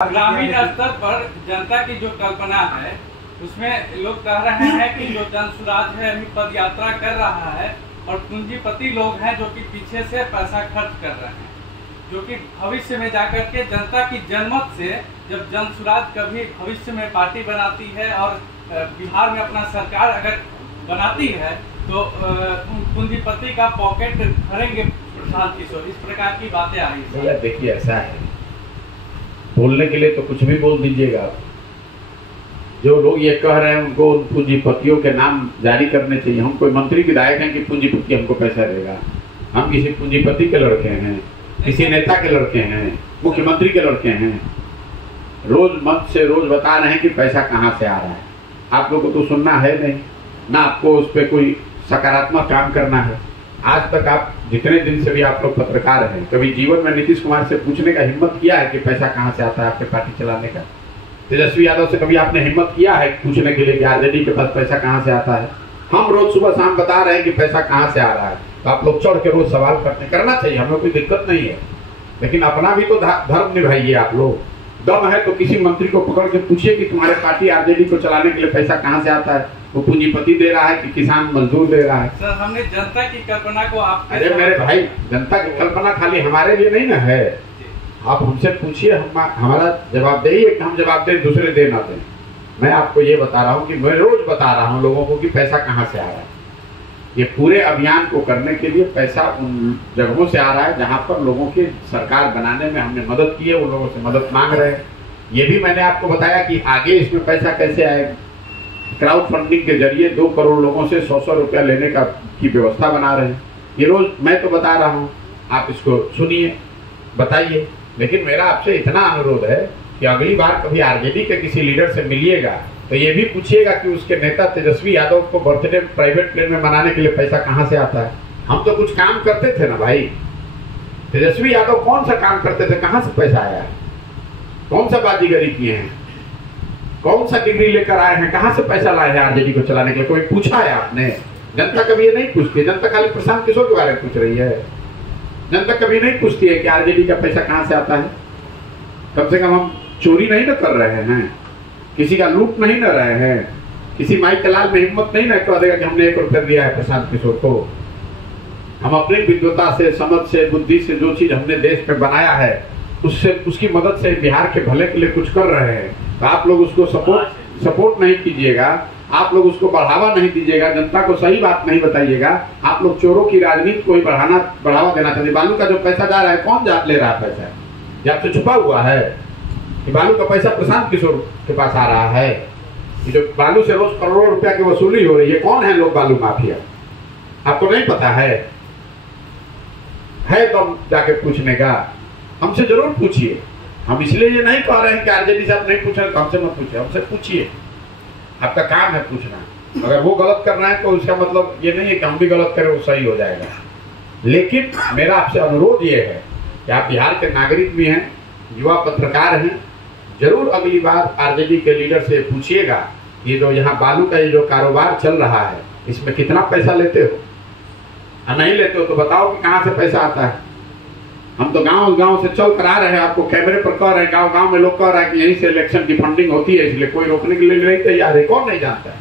ग्रामीण स्तर पर जनता की जो कल्पना है उसमें लोग कह रहे हैं कि जो जन सुराज है अभी पद यात्रा कर रहा है और पूंजीपति लोग हैं जो कि पीछे से पैसा खर्च कर रहे हैं, जो कि भविष्य में जाकर के जनता की जनमत से जब जन सुराज कभी भविष्य में पार्टी बनाती है और बिहार में अपना सरकार अगर बनाती है तो पूंजीपति का पॉकेट भरेंगे प्रशांत किशोर, इस प्रकार की बातें आ रही है। देखिए ऐसा है, बोलने के लिए तो कुछ भी बोल दीजिएगा। जो लोग ये कह रहे हैं उनको उन पूंजीपतियों के नाम जारी करने चाहिए। हम कोई मंत्री विधायक हैं कि पूंजीपति हमको पैसा देगा? हम किसी पूंजीपति के लड़के हैं, किसी नेता के लड़के हैं, मुख्यमंत्री के लड़के हैं? रोज मंच से रोज बता रहे हैं कि पैसा कहाँ से आ रहा है। आप लोगों को तो सुनना है नहीं ना, आपको उस पर कोई सकारात्मक काम करना है। आज तक आप जितने दिन से भी आप लोग पत्रकार हैं, कभी जीवन में नीतीश कुमार से पूछने का हिम्मत किया है कि पैसा कहाँ से आता है आपके पार्टी चलाने का? तेजस्वी यादव से कभी आपने हिम्मत किया है पूछने के लिए कि आरजेडी के पास पैसा कहाँ से आता है? हम रोज सुबह शाम बता रहे हैं कि पैसा कहाँ से आ रहा है, तो आप लोग चढ़ के रोज सवाल करना चाहिए, हमें कोई दिक्कत नहीं है। लेकिन अपना भी तो धर्म निभाइए। आप लोग दम है तो किसी मंत्री को पकड़ के पूछिए कि तुम्हारे पार्टी आरजेडी को चलाने के लिए पैसा कहाँ से आता है? वो पूंजीपति दे रहा है कि किसान मजदूर दे रहा है? सर, हमने जनता की कल्पना को आप अरे मेरे भाई, जनता की कल्पना खाली हमारे लिए नहीं ना है। आप हमसे पूछिए, हमारा जवाबदेही है कि हम जवाब दें, दूसरे दे ना दें। मैं आपको ये बता रहा हूँ कि मैं रोज बता रहा हूँ लोगों को कि पैसा कहाँ से आ रहा है। ये पूरे अभियान को करने के लिए पैसा उन जगहों से आ रहा है जहाँ पर लोगों की सरकार बनाने में हमने मदद की है, उन लोगों से मदद मांग रहे हैं। ये भी मैंने आपको बताया कि आगे इसमें पैसा कैसे आएगा। क्राउड फंडिंग के जरिए 2 करोड़ लोगों से 100 रुपया लेने की व्यवस्था बना रहे हैं। ये रोज मैं तो बता रहा हूँ, आप इसको सुनिए, बताइए। लेकिन मेरा आपसे इतना अनुरोध है कि अगली बार कभी आरजेडी के किसी लीडर से मिलिएगा तो ये भी पूछिएगा कि उसके नेता तेजस्वी यादव को बर्थडे प्राइवेट प्लेन में मनाने के लिए पैसा कहाँ से आता है। हम तो कुछ काम करते थे ना भाई। तेजस्वी यादव कौन सा काम करते थे, कहाँ से पैसा आया है? कौन सा बाजीगरी किए हैं, कौन सा डिग्री लेकर आए हैं, कहाँ से पैसा लाए हैं आरजेडी को चलाने के लिए? कोई पूछा है आपने? जनता कभी ये नहीं पूछती। जनता खाली प्रशांत किशोर के बारे में पूछ रही है। जनता कभी नहीं पूछती है कि आरजेडी का पैसा कहाँ से आता है। कम से कम हम चोरी नहीं ना कर रहे हैं, किसी का लूट नहीं ना रहे हैं, किसी माई कलाल में हिम्मत नहीं ना कह देगा कि हमने 1 रुपया दिया है प्रशांत किशोर को। हम अपनी विद्वता से, समझ से, बुद्धि से जो चीज हमने देश में बनाया है उससे, उसकी मदद से बिहार के भले के लिए कुछ कर रहे हैं। तो आप लोग उसको सपोर्ट नहीं कीजिएगा, आप लोग उसको बढ़ावा नहीं दीजिएगा, जनता को सही बात नहीं बताइएगा। आप लोग चोरों की राजनीति को ही बढ़ावा देना चाहते। बालू का जो पैसा जा रहा है, कौन ले रहा है पैसा? या तो छुपा हुआ है कि बालू का पैसा प्रशांत किशोर के पास आ रहा है? जो बालू से रोज करोड़ों रुपया की वसूली हो रही है, कौन है लोग बालू माफिया? आपको नहीं पता है तो जाके पूछने का, हमसे जरूर पूछिए। हम इसलिए ये नहीं कह रहे हैं कि आरजेडी से आप नहीं पूछ रहे तो हमसे मत पूछिए, हमसे पूछिए। आपका काम है पूछना। अगर वो गलत कर रहे हैं तो उसका मतलब ये नहीं है कि हम भी गलत करें, वो सही हो जाएगा। लेकिन मेरा आपसे अनुरोध ये है कि आप बिहार के नागरिक भी हैं, युवा पत्रकार हैं, जरूर अगली बार आरजेडी के लीडर से पूछिएगा ये जो यहाँ बालू का ये जो कारोबार चल रहा है इसमें कितना पैसा लेते हो, और नहीं लेते हो तो बताओ कि कहाँ से पैसा आता है। हम तो गांव से चल कर आ रहे हैं, आपको कैमरे पर कह रहे हैं, गांव में लोग कह रहे हैं कि यहीं से इलेक्शन की फंडिंग होती है, इसलिए कोई रोकने के लिए नहीं तैयार है। कौन नहीं जानता है?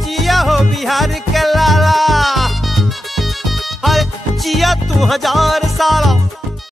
जिया हो बिहार के लाला, जिया तू 1000 साल।